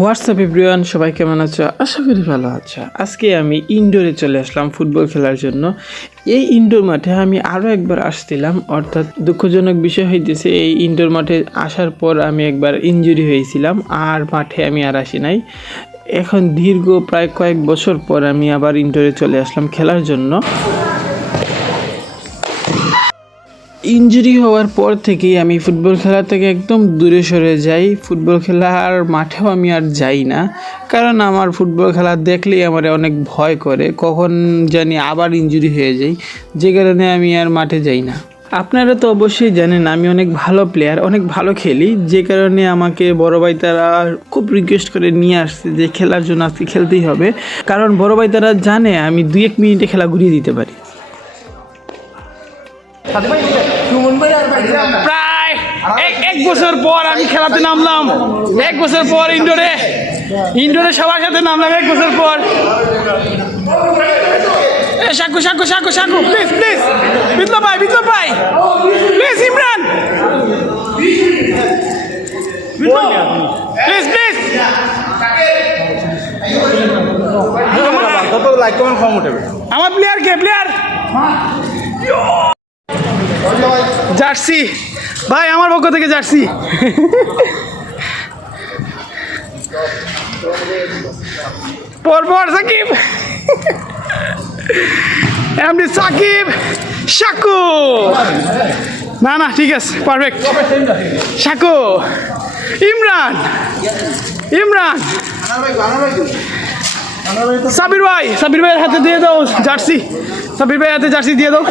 WhatsApp everyone, সবাই কেমন আছো? আশা করি ভালো আছো। আজকে আমি ইনডোরে চলে আসলাম ফুটবল খেলার জন্য। এই ইনডোর মাঠে আমি আরও একবার আসছিলাম, অর্থাৎ দুঃখজনক বিষয় হইতেছে এই ইনডোর মাঠে আসার পর আমি একবার ইনজুরি হয়েছিলাম, আর মাঠে আমি আর আসি নাই। এখন দীর্ঘ প্রায় কয়েক বছর পর আমি আবার ইনডোরে চলে আসলাম খেলার জন্য। ইনজুরি হওয়ার পর থেকেই আমি ফুটবল খেলা থেকে একদম দূরে সরে যাই। ফুটবল খেলার মাঠেও আমি আর যাই না, কারণ আমার ফুটবল খেলা দেখলেই আমার অনেক ভয় করে, কখন জানি আবার ইনজুরি হয়ে যাই, যে কারণে আমি আর মাঠে যাই না। আপনারা তো অবশ্যই জানেন আমি অনেক ভালো প্লেয়ার, অনেক ভালো খেলি, যে কারণে আমাকে বড় ভাই তারা খুব রিকোয়েস্ট করে নিয়ে আসছে যে খেলার জন্য আজকে খেলতেই হবে, কারণ বড় ভাই তারা জানে আমি 2-1 মিনিটে খেলা ঘুরিয়ে দিতে পারি। প্রায় এক বছর পর আমি খেলাতে নামলাম, 1 বছর পর ইনডোরে সবার সাথে নামলাম 1 বছর পর। শাকু শাকু শাকু শাকু প্লিজ প্লিজ, বিপ্লব ভাই প্লিজ, ইমরান প্লিজ প্লিজ। আমার প্লেয়ার কে? প্লেয়ার জার্সি ভাই, আমার পক্ষ থেকে জার্সি। পরপর সাকিব, এমডি সাকিব, শাকু, না ঠিক আছে, পারফেক্ট। শাকু, ইমরান, সাবির ভাইয়ের হাতে দিয়ে দাও জার্সি, সাবির ভাইয়ের হাতে জার্সি দিয়ে দাও।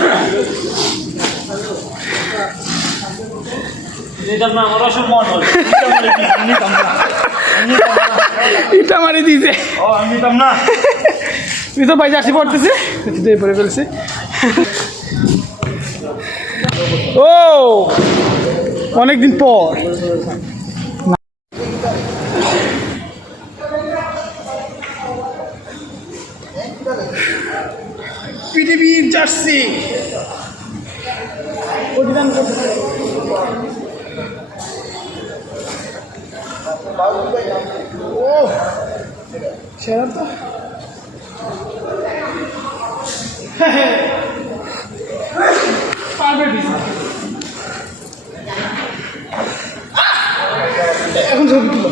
ইটা মারি দিয়েছে, তুই তো ভাই জার্সি পড়তেছে, পরে ফেলছে। ও অনেকদিন পর পৃথিবীর জার্সি পরিধান করতে। ও সেরা তো, এখন ছবি তুলো।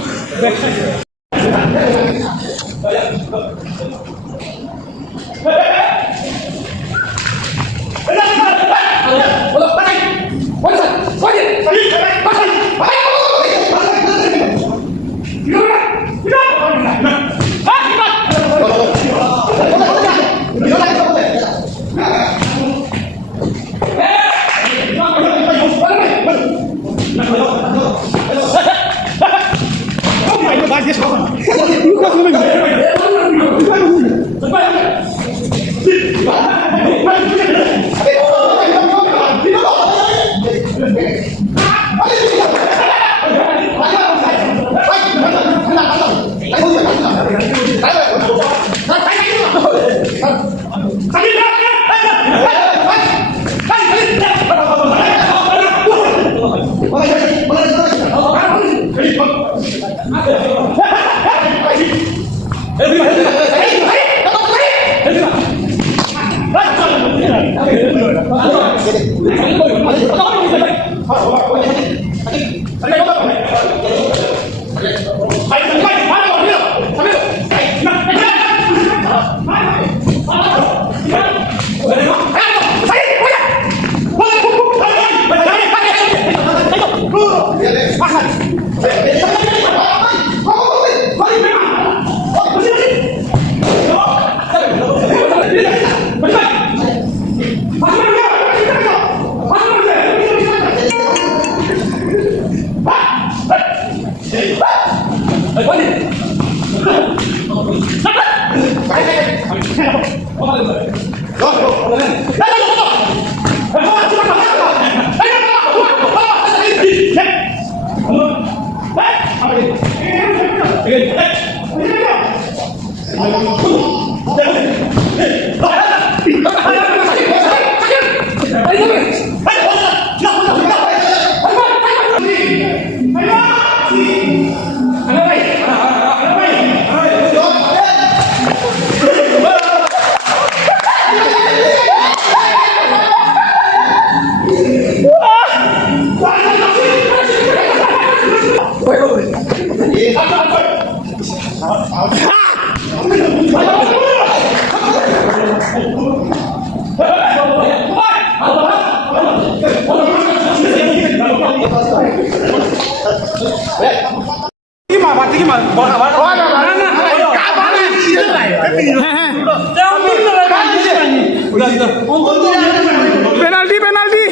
পেনাল্টি পেনাল্টি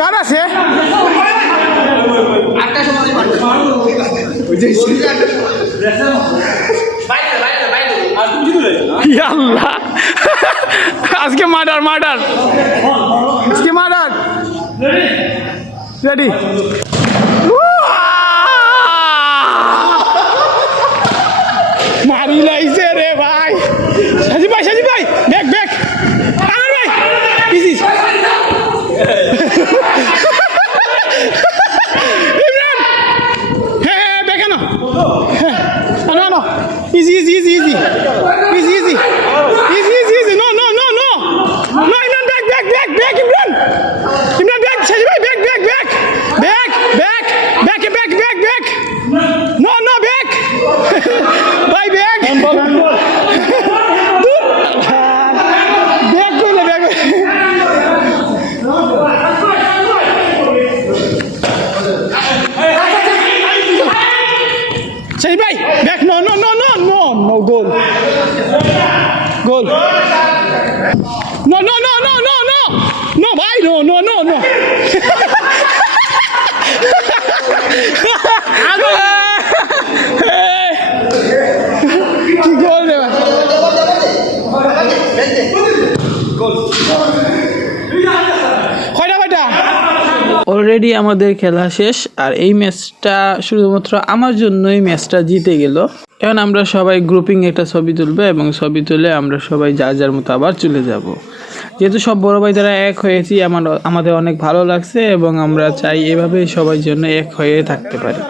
গান আছে আল্লাহ আজকে মার্ডার মার্ডার আজকে মার্ডার রেডি মারি লাইছে রে ভাই সাজি ভাই ব্যাক ব্যাক আর ভাই ইজি ইমরান হ্যাঁ ব্যাক আনো আনো আনো easy easy easy easy easy easy easy easy easy no no no no no Imran back back back back Imran Imran back Saji ভাই back back back back back back back back back no no back ভাই back back করলে back Saji ভাই back no no no no no no goal goal no no no no no no no ভাই no no no no কি গোল রে ভাই কয়টা কয়টা already আমাদের খেলা শেষ আর এই ম্যাচটা শুধুমাত্র আমার জন্যই ম্যাচটা জিতে গেল। এখন আমরা সবাই গ্রুপিং একটা ছবি তুলবো এবং ছবি তুলে আমরা সবাই যার যার মতো আবার চলে যাব। যেহেতু সব বড় ভাই দ্বারা এক হয়েছি আমাদের অনেক ভালো লাগছে এবং আমরা চাই এভাবেই সবাই জন্য এক হয়ে থাকতে পারি।